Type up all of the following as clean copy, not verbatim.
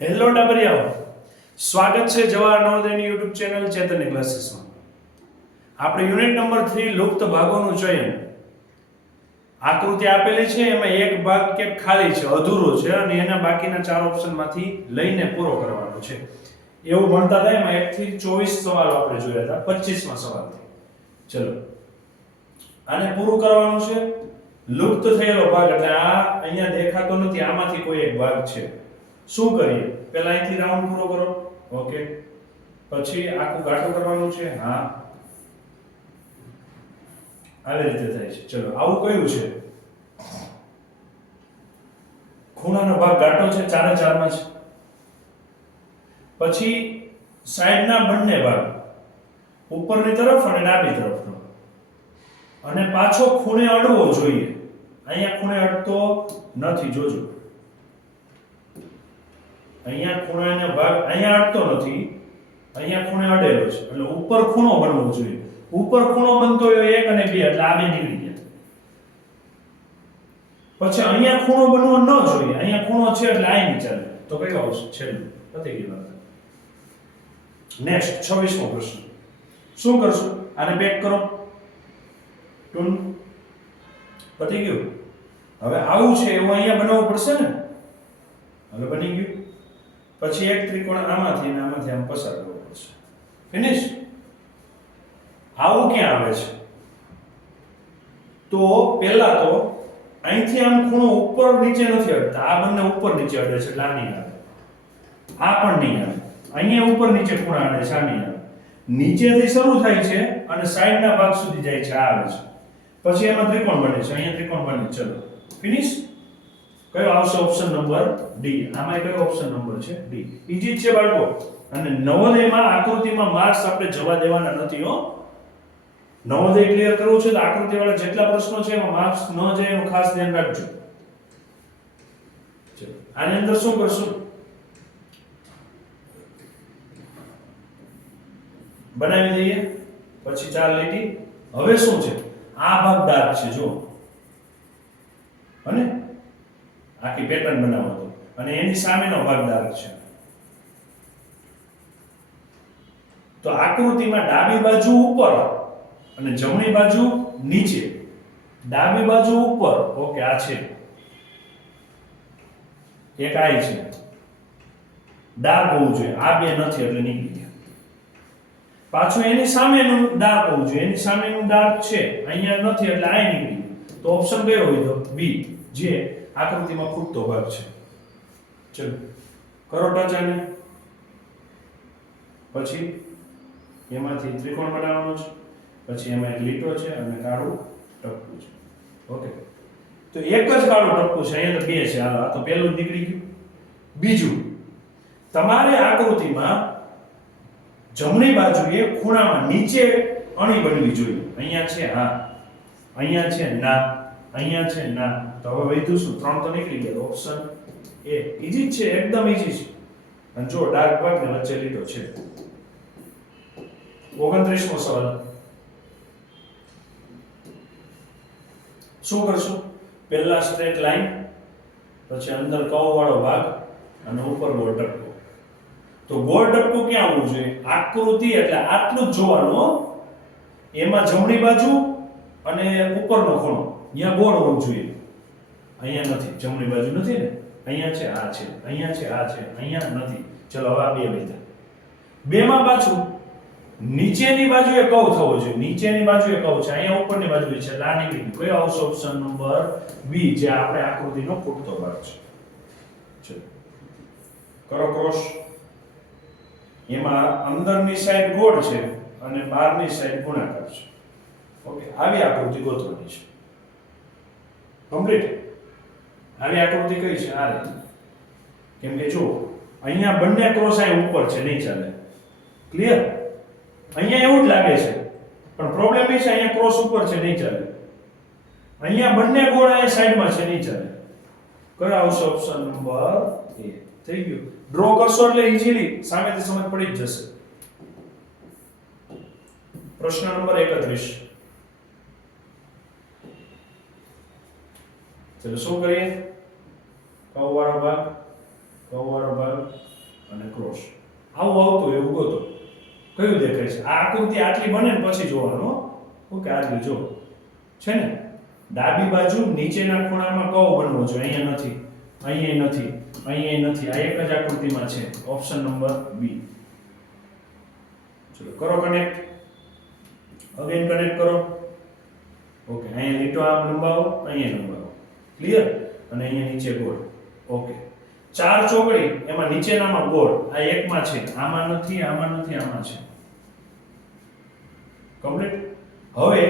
Hello ડાબરિયાઓ, સ્વાગત છે Jawahar નવોદયની YouTube channel ચેતનની ક્લાસીસમાં. આપણે યુનિટ નંબર 3 લુપ્ત ભાગોનું ચયન. આકૃતિ આપેલી છે, એમાં એક ભાગ કે ખાલી છે, અધૂરો છે અને એના બાકીના ચાર ઓપ્શનમાંથી લઈને પૂરો કરવાનો છે. એવું ભણતા હતા. એમાં 1 થી 24 સવાલો આપણે જોયા હતા, 25મા સવાલથી. ચલો, આને પૂરું કરવાનું છે. લુપ્ત થયેલો ભાગ એટલે આ અહીંયા દેખાતો નથી, આમાંથી કોઈ એક ભાગ છે. શું કરીએ? પહેલા અહીંથી રાઉન્ડ પૂરો કરો. ઓકે, પછી આખું ઘાટું કરવાનું છે. હા, આવી રીતે થાય છે. ચલો, આવું કયું છે? ખૂણાનો ભાગ ઘાટો છે, ચારે ચારમાં છે. પછી સાઈડના બંને ભાગ, ઉપરની તરફ અને ડાબી તરફનો, અને પાછો ખૂણે અડવો જોઈએ. અહીંયા ખૂણે અડતો નથી, જોજો. અહીંયા ખૂણાનો ભાગ અહીંયા અડતો નથી, અહીંયા ખૂણે અડેલો છે, એટલે ઉપર ખૂણો બનવો જોઈએ. ઉપર ખૂણો બનતો હોય 1 અને 2, એટલે આ બે નીકળી ગયા. પછી અહીંયા ખૂણો બનવો ન જોઈએ, અહીંયા ખૂણો છે એટલે આ નહીં ચાલે. તો કયો આવશે છેલ્લું? પતી ગઈ વાત. નેક્સ્ટ 26મો પ્રશ્ન. શું કરશું? આને બેક કરો. ટૂન પતી ગયું. હવે આવું છે એવું અહીંયા બનાવવું પડશે ને. હવે બની ગયું. પછી એક ત્રિકોણ આમાંથી અને આમાંથી આમ પસાર કરવો પડશે. ફિનિશ. આવું ક્યાં આવે છે? તો પહેલા તો અહીંથી આમ ખૂણો ઉપર નીચે નથી અડતા, આ બંને ઉપર નીચે અડે છે એટલે આ નહીં આવે. આ પણ નહીં આવે. અહીંયા ઉપર નીચે ખૂણા અડે છે, આ નહીં આવે. નીચેથી શરૂ થાય છે અને સાઈડના ભાગ સુધી જાય છે, આ આવે છે. પછી એમાં ત્રિકોણ બને છે, અહીંયા ત્રિકોણ બને. ચલો, ફિનિશ. કયો આવશે? Option number D. આમાં કયો ઓપ્શન નંબર છે? ડી. ઈજી છે બાળકો. અને નવોદયમાં આકૃતિમાં માર્ક્સ આપણે જવા દેવાના નથી હો. નવોદય ક્લિયર કરવું છે તો આકૃતિવાળા જેટલા પ્રશ્નો છે એમાં માર્ક્સ ન જાય એનું ખાસ ધ્યાન રાખજો. ચલો, આની અંદર શું કરશું? બનાવી દઈએ. પછી 4 લીટી. હવે શું છે? આ ભાગ ડાર્ક છે, જો. અને આખી પેટર્ન બનાવો તો, અને એની સામેનો ભાગ ડાર્ક છે. તો આકૃતિમાં ડાબી બાજુ ઉપર અને જમણી બાજુ નીચે. ડાબી બાજુ ઉપર, ઓકે, આ છે. એક આઈ છે, ડાર્ક હોવું જોઈએ. આ બે નથી એટલે નીકળી ગયા. પાછું એની સામેનું ડાર્ક હોવું જોઈએ. એની સામેનું ડાર્ક છે, અહીંયા નથી એટલે આ નીકળી ગયું. તો ઓપ્શન કયો હોય? તો બી, જે આકૃતિમાં ખૂટતો ભાગ છે. ચલો, કરો ટચ આને. પછી એમાંથી ત્રિકોણ બનાવવાનો છે. પછી એમાં એક લીટો છે અને કાળું ટપકું છે. ઓકે, તો એક જ કાળું ટપકું છે, અહીંયા તો બે છે. હાલો, આ તો પહેલું જ નીકળી ગયું. બીજું, તમારે આકૃતિમાં જમણી બાજુએ ખૂણામાં નીચે અણી બનવી જોઈએ. અહીંયા છે, હા. અહીંયા છે, ના. અહીંયા છે, ના. તો હવે વધ્યું શું? 3 તો નીકળી ગયા. ઓપ્શન એ ઈજી છે, એકદમ ઈજી છે. અને જો ડાર્ક ભાગ ને વચ્ચે લીટો છે. 29મો સવાલ. શું કરશું? પહેલા સ્ટ્રેટ લાઈન, પછી અંદર કર્વ વાળો ભાગ અને ઉપર ગોળ ટપકો. તો ગોળ ટપકો ક્યાં આવવું જોઈએ? આકૃતિ એટલે આટલું જ જોવાનું. એમાં જમણી બાજુ અને ઉપરનો ખૂણો અહીંયા ગોળ હોવું જોઈએ. અહીંયા નથી, જમણી બાજુ નથી ને. અહીંયા છે, આ છે. અહીંયા છે, આ છે. અહીંયા નથી. ચલો, હવે આ બે લીધા. બેમાં પાછું નીચેની બાજુએ કર્વ થવો જોઈએ. નીચેની બાજુએ કર્વ છે, અહીંયા ઉપરની બાજુએ છે. આ નીકળી ગયું. કયો આવશે? ઓપ્શન નંબર બી, જે આપણે આકૃતિનો ખૂટતો ભાગ છે. ચલો, કરો ક્રોસ. એમાં અંદરની સાઈડ ગોળ છે અને બહારની સાઈડ ગુણાકાર છે. ઓકે, આવી આકૃતિ ગોતવાની છે. કમ્પ્લીટ. આવી આકૃતિ કઈ છે? આ રીતે. કેમ કે જો અહીંયા બંને ક્રોસ અહીં ઉપર છે, નહીં ચાલે. ક્લિયર? અહીંયા એવું જ લાગે છે, પણ પ્રોબ્લેમ એ છે અહીંયા ક્રોસ ઉપર છે, નહીં ચાલે. અહીંયા બંને ગોળ અહીંયા સાઈડમાં છે, નહીં ચાલે. કયો આવશે? ઓપ્શન નંબર એ. થઈ ગયું. ડ્રો કરશો એટલે ઈઝીલી સામેથી સમજ પડી જ જશે. પ્રશ્ન નંબર 31. ચલો, શું કરીએ? કર્વ વાળો ભાગ, કર્વવાળો ભાગ અને ક્રોસ. આવું આવતું એવું ગોતો. કયું દેખાય છે? આ આકૃતિ આટલી બને ને પછી જોવાનું. ઓકે, આ જો છે ને, ડાબી બાજુ નીચેના ખૂણામાં કયો બનવો જોઈએ? અહીંયા નથી, અહીંયા નથી, અહીંયા નથી. આ એક જ આકૃતિમાં છે. Option number B. ચલો કરો કનેક્ટ. અગેન કનેક્ટ કરો. ઓકે, અહીંયા લીટો આમ લંબાવો, અહીંયા લંબાવો. ક્લિયર? અને અહીંયા નીચે ગોળ. ઓકે, ચાર ચોકડી, એમાં નીચેનામાં ગોળ. આ એકમાં છે, આમાં નથી, આમાં નથી, આમાં છે. કમ્પ્લીટ. હવે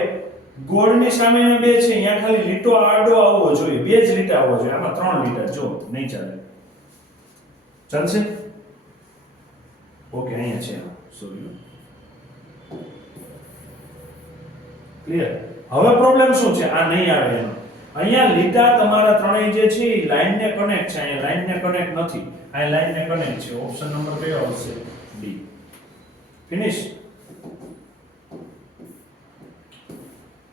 ગોળની સામેના બે છે, અહીંયા ખાલી લીટો આડો આવવો જોઈએ, બે જ લીટા આવવો જોઈએ. આમાં ત્રણ લીટા, જો નહીં ચાલે. ચાલશે? ઓકે, અહીંયા છે, સોરી. ક્લિયર? હવે પ્રોબ્લેમ શું છે? આ નહીં આવે એનો. અહીંયા લીટા તમારા ત્રણેય જે છે એ લાઈનને કનેક્ટ છે. અહીંયા લાઈનને કનેક્ટ નથી, આ લાઈનને કનેક્ટ છે. ઓપ્શન નંબર કયો આવશે? ડી. ફિનિશ.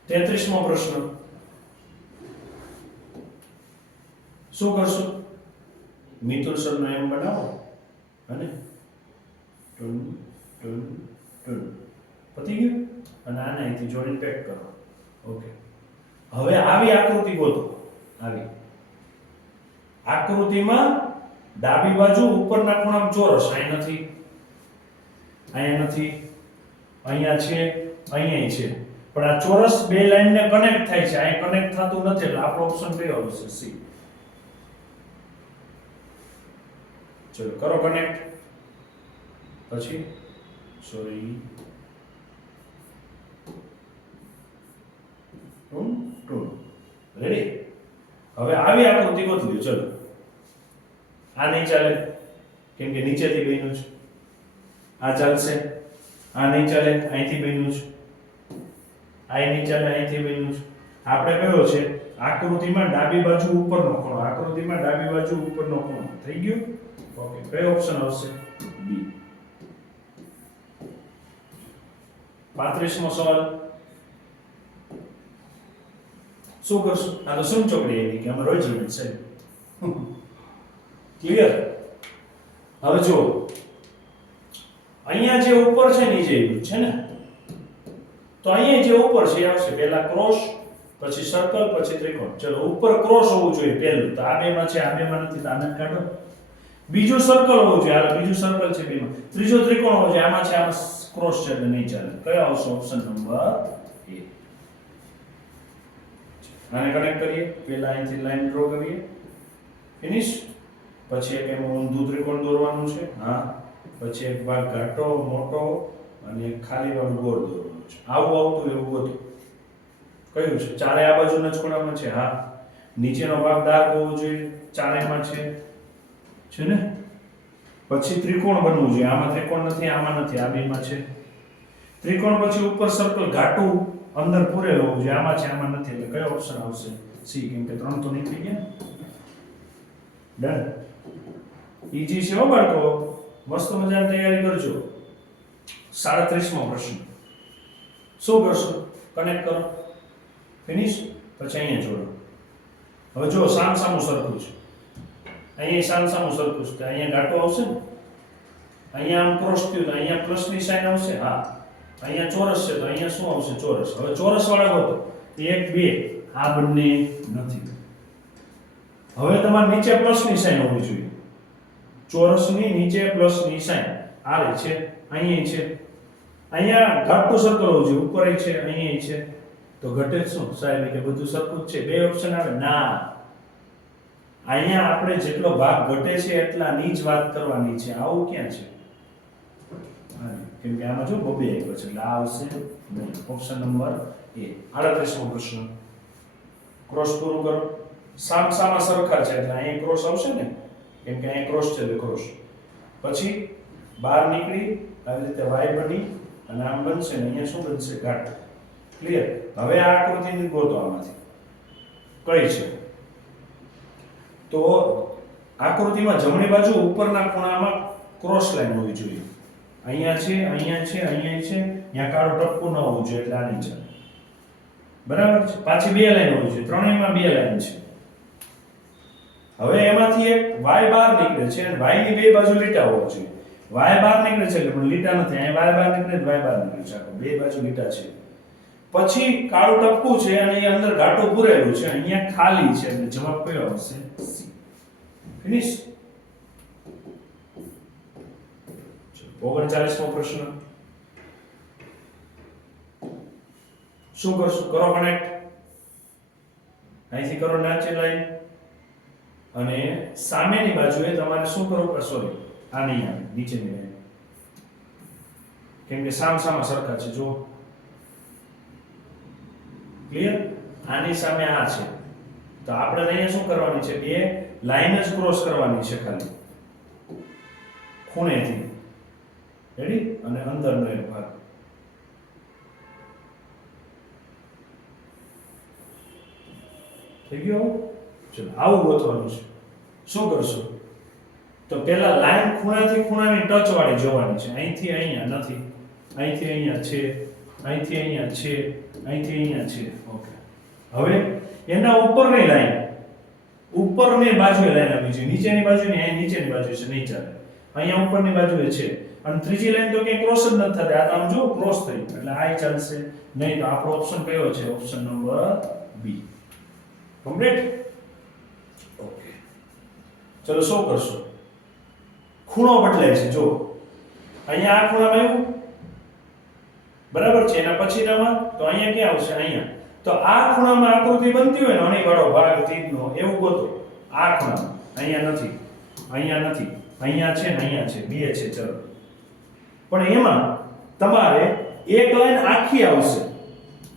33મો પ્રશ્ન. શું કરશો? મિતુલ સરનો એમ બનાવો અને ટન ટન ટન પતી ગયું. અને આને અહીંથી જોડીને પેક કરો. ઓકે, હવે આવી આકૃતિ ગોતો. આવી આકૃતિમાં ડાબી બાજુ ઉપરના ખૂણામાં ચોરસ. અહીં નથી, અહીંયા નથી, અહીંયા છે, અહીંયા છે. પણ આ ચોરસ બે લાઈનને કનેક્ટ થાય છે. અહીં કનેક્ટ થતું નથી, એટલે આપણો ઓપ્શન કયો આવશે? સી. ચલો કરો કનેક્ટ. પછી સોરી, રેડી. હવે આવી આકૃતિ ગોતવી. ચલો, આ નહીં ચાલે કેમ કે નીચેથી બન્યું છે. આ ચાલશે. આ નહીં ચાલે, અહીંથી બન્યું છે. આ નહીં ચાલે, અહીંથી બન્યું છે. આપણે કયો છે? આકૃતિમાં ડાબી બાજુ ઉપરનો ખૂણો. આકૃતિમાં ડાબી બાજુ ઉપરનો ખૂણો થઈ ગયું. ઓકે, કયો ઓપ્શન આવશે? બી. 35મો સવાલ. શું કરશું? આ તો સમ ચોકડી આવી કે આમાં રોજ છે. ક્લિયર? હવે જો અહીંયા જે ઉપર છે નીચે છે ને, તો અહીંયા જે ઉપર છે એ આવશે પહેલા ક્રોસ, પછી સર્કલ, પછી ત્રિકોણ. ચલો, ઉપર ક્રોસ હોવું જોઈએ પહેલું. તો આ બેમાં છે, આ બેમાં નથી, તો આને કાઢો. બીજું સર્કલ હોવું જોઈએ, આ બીજું સર્કલ છે બેમાં. ત્રીજો ત્રિકોણ હોવો જોઈએ, આમાં છે, આમાં ક્રોસ છે એટલે નહીં ચાલે. કયો આવશે? ઓપ્શન નંબર એ. આને કનેક્ટ કરીએ. પહેલા અહીંથી લાઈન ડ્રો કરીએ. ફિનિશ. પછી એક એમાં ઊંધું ત્રિકોણ દોરવાનું છે. હા, પછી એક ભાગ ઘાટો મોટો અને એક ખાલી વાળું ગોળ દોરવાનું છે. આવું આવતું એવું ગોતું. કયું છે? ચારે આ બાજુના જ ખૂણામાં છે. હા, નીચેનો ભાગ ડાર્ક હોવો જોઈએ, ચારેયમાં છે ને. પછી ત્રિકોણ બનવું જોઈએ. આમાં ત્રિકોણ નથી, આમાં નથી, આ બેમાં છે. ત્રિકોણ પછી ઉપર સર્કલ ઘાટું અંદર પૂરેલું હોવું જોઈએ. આમાં છે, આમાં નથી. એટલે કયો ઓપ્શન આવશે? સી. કેમ કે ત્રણ તો નીકળી ગયા. ડન. ઈજી છે હો બાળકો, મસ્ત મજાની તૈયારી કરજો. 37મો પ્રશ્ન. શું કરશો? કનેક્ટ કરો. ફિનિશ. પછી અહીંયા જોડો. હવે જો સામ સામું સરખું છે. અહીંયા સામ સામું સરખું છે. અહીંયા ઘાટો આવશે ને. અહીંયા આમ ક્રોસ થયું તો અહીંયા પ્લસની સાઈન આવશે. હા, અહીંયા ચોરસ છે તો અહીંયા શું આવશે? ચોરસ. હવે ચોરસ વાળા ગોતો. 1 2. આ બંને નથી. હવે તમારે નીચે પ્લસની સાઈન હોવી જોઈએ. ચોરસની નીચે પ્લસની સાઈન આ રહી છે, અહીંયા છે. અહીંયા ઘાટું સર્કલ હોવું જોઈએ, ઉપર છે, અહીંયા છે. તો ઘટે શું સાહેબ કે બધું સરખું જ છે? બે ઓપ્શન આવે. ના, અહીંયા આપણે જેટલો ભાગ ઘટે છે એટલાની જ વાત કરવાની છે. આવું ક્યાં છે? કેમ કે આમાં જો બબે આવ્યો છે એટલે આ આવશે નહીં. ઓપ્શન નંબર એ. 38મો પ્રશ્ન. ક્રોસ પૂરું કરો. સામ સામા સરખા છે એટલે અહીં ક્રોસ આવશે ને, કેમ કે અહીં ક્રોસ છે એટલે ક્રોસ. પછી બહાર નીકળી આવી રીતે વાય બની અને આમ બનશે ને અહીંયા શું બનશે? ઘાટ. ક્લિયર? હવે આ આકૃતિની ગોતો આમાંથી કઈ છે. તો આકૃતિમાં જમણી બાજુ ઉપરના ખૂણામાં ક્રોસ લાઈન હોવી જોઈએ. અહીંયા છે, અહીંયા છે, અહીંયા છે. ત્યાં કાળો ટપકું ન હોવું જોઈએ એટલે આની છે. બરાબર છે? પાછી બે લાઈન હોવી જોઈએ. ત્રણેયમાં બે લાઈન છે. હવે એમાંથી એક y બાર નીકળે છે અને y ની બે બાજુ લીટા હોવા જોઈએ. y બાર નીકળે છે એટલે પણ લીટા નથી, અહીં y બાર નીકળે y બાર નીકળે છે, બે બાજુ લીટા છે. પછી કાળું ટપકું છે અને એ અંદર ઘાટું પૂરેલું છે, અહીંયા ખાલી છે એટલે જવાબ કયો આવશે? સી. ફિનિશ. 39મો પ્રશ્ન. શું કરશું? કરો કનેક્ટ. અહીંથી કરો નાચે લાઈન અને સામેની બાજુએ તમારે શું કરવું? સોરી, આ નહીં આવે, નીચેની લાઈન, કેમ કે સામસામા સરખા છે. જો ક્લિયર? આની સામે આ છે તો આપણે અહીંયા શું કરવાની છે? બે લાઈન જ ક્રોસ કરવાની છે ખાલી ખૂણેથી. રેડી? અને અંદરનો એક ભાગ. થઈ ગયો? ચલો આવું ગોતવાનું છે. શું કરશું? તો પહેલા લાઈન ખૂણાથી ખૂણાની ટચ વાળી જોવાની છે. અહીંથી અહીંયા નથી, અહીંથી અહીંયા છે, અહીંથી અહીંયા છે, અહીંથી અહીંયા છે. ઓકે. હવે એના ઉપરની લાઈન, ઉપરની બાજુએ લાઈન આવી છે, નીચેની બાજુની, અહીં નીચેની બાજુ છે, નહીં ચાલે. અહીંયા ઉપરની બાજુએ છે અને ત્રીજી લાઈન તો ક્યાંય ક્રોસ જ નથી થતી. આ તો આમ જો ક્રોસ થઈ એટલે આ ચાલશે નહીં. તો આપણો ઓપ્શન કયો છે? Option number B. Complete? Okay. ચલો શું કરશો? ખૂણો બદલાય છે. જો અહીંયા આ ખૂણામાં આવ્યું, બરાબર છે, એના પછીનામાં તો અહીંયા ક્યાં આવશે? અહીંયા. તો આ ખૂણામાં આકૃતિ બનતી હોય ને અણીવાળો ભાગ તીરનો, એવું ગોતો. આ ખૂણામાં અહીંયા નથી, અહીંયા નથી, અહીંયા છે ને અહીંયા છે, બે છે. ચલો, પણ એમાં તમારે એક લાઈન આખી આવશે.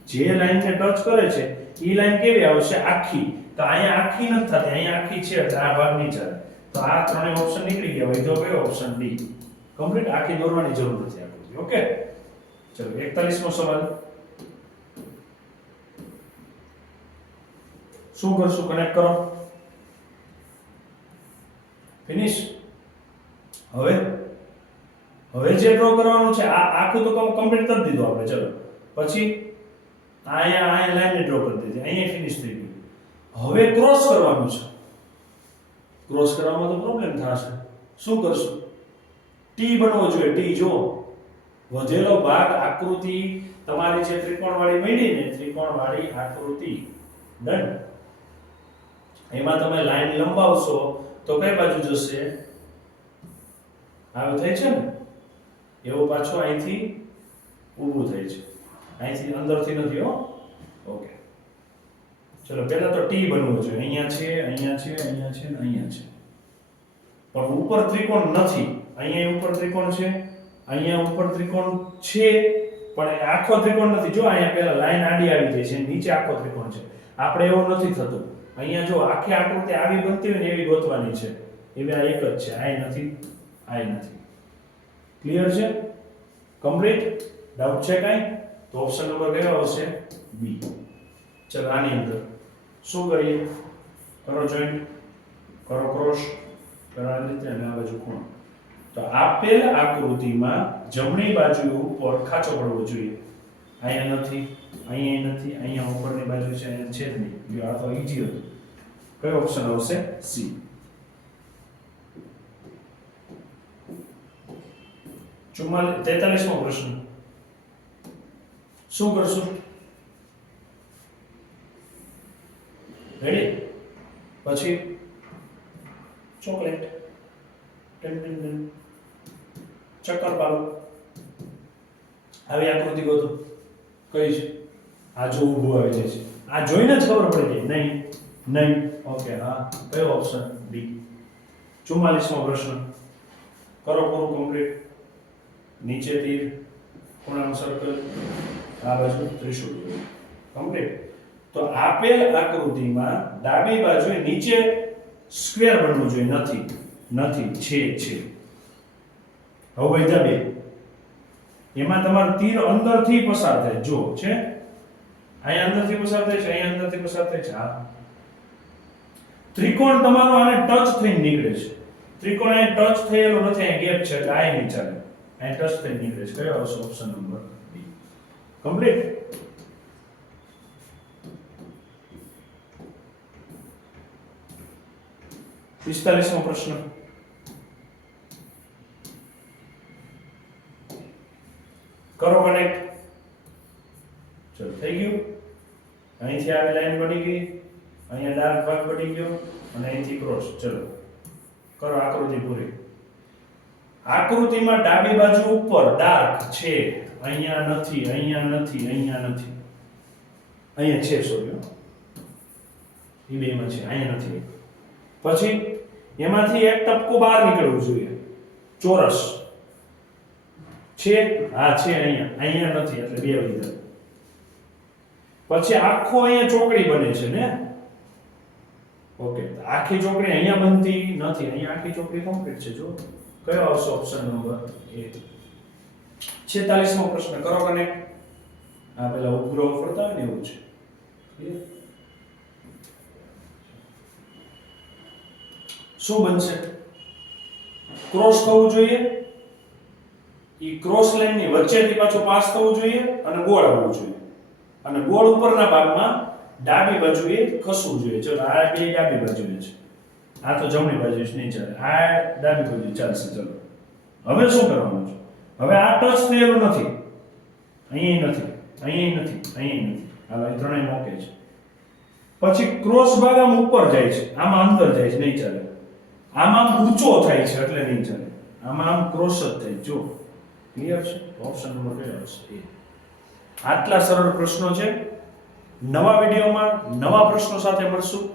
જે લાઈનને ટચ કરે છે એ લાઈન કેવી આવશે? આખી. તો અહીંયા આખી નથી થતી, અહીંયા આખી છે એટલે આ ભાગ નહીં ચાલે. તો આ ત્રણેય ઓપ્શન નીકળી ગયા. હોય તો કયો ઓપ્શન? ડી. કમ્પ્લીટ. આખી દોરવાની જરૂર નથી આકૃતિ. ઓકે. ચલો 41મો સવાલ. શું કરશું? કનેક્ટ કરો. ફિનિશ. હવે જે ડ્રો કરવાનું છે આ આખું તો કમ્પ્લીટ કરી દીધું આપણે. ચલો પછી અહીંયા લાઈન ડ્રો કરી દીધી, અહીંયા ફિનિશ થઈ ગયું. હવે ક્રોસ કરવાનું છે. ક્રોસ કરવામાં તો પ્રોબ્લેમ થશે. શું કરશું? ટી બનવો જોઈએ. ટી. જો વધેલો ભાગ આકૃતિ તમારી જે ત્રિકોણવાળી મળી ને, ત્રિકોણવાળી આકૃતિ ડન, એમાં તમે લાઈન લંબાવશો તો કઈ બાજુ જશે? આવું થાય છે ને, એવું પાછું અહીંથી ઊભું થાય છે, અહીંથી અંદરથી નથી. હો. ઓકે. ચલો પહેલા તો ટી બનવું જોઈએ. અહીંયા છે, અહીંયા છે, અહીંયા છે ને અહીંયા છે, પણ ઉપર ત્રિકોણ નથી. અહીંયા ઉપર ત્રિકોણ છે, અહીંયા ઉપર ત્રિકોણ છે, પણ આખો ત્રિકોણ નથી. જો અહીંયા પહેલા લાઈન આડી આવી જાય છે, નીચે આખો ત્રિકોણ છે. આપણે એવું નથી થતું. અહીંયા જો આખી આકૃતિ આવી બનતી હોય ને એવી ગોતવાની છે. એવી આ એક જ છે, આ નથી, આ નથી. ક્લિયર છે? કમ્પ્લીટ? ડાઉટ છે કાંઈ? તો ઓપ્શન નંબર કયો આવશે? બી. ચલો આની અંદર શું કરીએ? કરો જોઈન્ટ, કરો ક્રોસ, કરો આ રીતે અને આ બાજુ ખૂણો. તો આપેલ આકૃતિમાં જમણી બાજુ ઉપર ખાંચો પડવો જોઈએ. અહીંયા નથી, અહીંયા નથી, અહીંયા ઉપરની બાજુ છે, અહીંયા છે જ નહીં. જો આ તો ઈઝી હતું. કયો ઓપ્શન આવશે? સી. 43મો પ્રશ્ન. શું કરશું? રેડી? પછી ચોકલેટ, ચક્કર પાલો, આવી આકૃતિ ગોતો. કઈ છે? આ જો ઊભું આવી જાય છે, આ જોઈને જ ખબર પડી જાય. નહીં, નહીં. ઓકે. હા, કયો ઓપ્શન? ડી. 44મો પ્રશ્ન. કરો પૂરું કમ્પ્લીટ. નીચે તીર, ખૂણાનું સર્કલ, આ બાજુ ત્રિશુળ. કમ્પ્લીટ. તો આપેલ આકૃતિમાં ડાબી બાજુએ નીચે સ્ક્વેર બનવું જોઈએ. નથી, નથી, છે. હવે વધ્યા બે. એમાં તમારું તીર અંદરથી પસાર થાય. જો છે, અહીંયા અંદરથી પસાર થાય છે, અહીંયા અંદરથી પસાર થાય છે. હા, ત્રિકોણ તમારો આને ટચ થઈને નીકળે છે. ત્રિકોણ અહીં ટચ થયેલો નથી, અહીં ગેપ છે એટલે આ નહીં ચાલે. અહીં ટચ થઈને નીકળે છે. કયો આવશે? Option number B. કમ્પ્લીટ. 45મો પ્રશ્ન. કરો કનેક્ટ. ચલો થઈ ગયું. અહીંથી આવી લાઈન બની ગઈ, અહીંયા ડાર્ક ભાગ બની ગયો અને અહીંથી ક્રોસ. ચલો કરો આકૃતિ પૂરી. આકૃતિમાં ડાબી બાજુ ઉપર ડાર્ક છે, અહીંયા નથી, અહીંયા નથી, અહીંયા નથી, અહીંયા છે, સોરી એ બેમાં છે, અહીંયા નથી. પછી એમાંથી એક ટપકું બહાર નીકળવું જોઈએ, ચોરસ છે, હા છે, અહીંયા નથી, એટલે બે વિધાન. પછી આખો અહીંયા ચોકડી બને છે ને, ઓકે, આખી ચોકડી અહીંયા બનતી નથી, અહીંયા આખી ચોકડી કમ્પ્લીટ છે. જો કયો આવશે ઓપ્શન નંબર એ. 46મો પ્રશ્ન કરો કનેક્ટ. આ પેલા ઉપગ્રહ ફરતા હોય ને એવું છે. ક્લિયર? શું બનશે? ક્રોસ થવું જોઈએ, ઈ ક્રોસ લાઈન ની વચ્ચેથી પાછું પાસ થવું જોઈએ અને ગોળ આવવું જોઈએ, અને ગોળ ઉપરના ભાગમાં ડાબી બાજુએ ખસવું જોઈએ. ચલો આ બે ડાબી બાજુએ છે, આ તો જમણી બાજુ છે, નહીં ચાલે. આ ડાબી બાજુ ચાલશે. ચલો હવે શું કરવાનું છે? હવે આ ટચ થયેલું નથી, અહીંયા નથી, અહીંયા નથી, અહીંયા નથી, હાલો એ ત્રણેય મોકે છે. પછી ક્રોસ ભાગ આમ ઉપર જાય છે, આમાં અંદર જાય છે, નહીં ચાલે. આમાં ઊંચો થાય છે એટલે નહીં ચાલે, આમાં આમ ક્રોસ જ થાય. જો ક્લિયર છે? ઓપ્શન નંબર કયો આવશે? આટલા સરળ પ્રશ્નો છે. નવા વિડીયોમાં નવા પ્રશ્નો સાથે મળશું.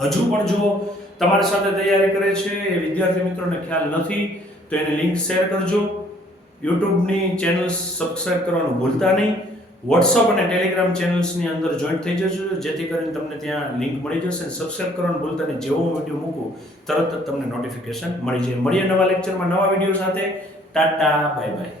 હજુ પણ જો તમારી સાથે તૈયારી કરે છે એ વિદ્યાર્થી મિત્રોને ખ્યાલ નથી તો એને લિંક શેર કરજો. યુટ્યુબની ચેનલ્સ સબસ્ક્રાઇબ કરવાનું ભૂલતા નહીં. વોટ્સઅપ અને ટેલિગ્રામ ચેનલ્સની અંદર જોઈન્ટ થઈ જજો, જેથી કરીને તમને ત્યાં લિંક મળી જશે. સબસ્ક્રાઇબ કરવાનું ભૂલતા નહીં. જેવો હું વિડીયો મૂકું તરત જ તમને નોટિફિકેશન મળી જાય. મળીએ નવા લેક્ચરમાં નવા વિડીયો સાથે. Tata, bye bye.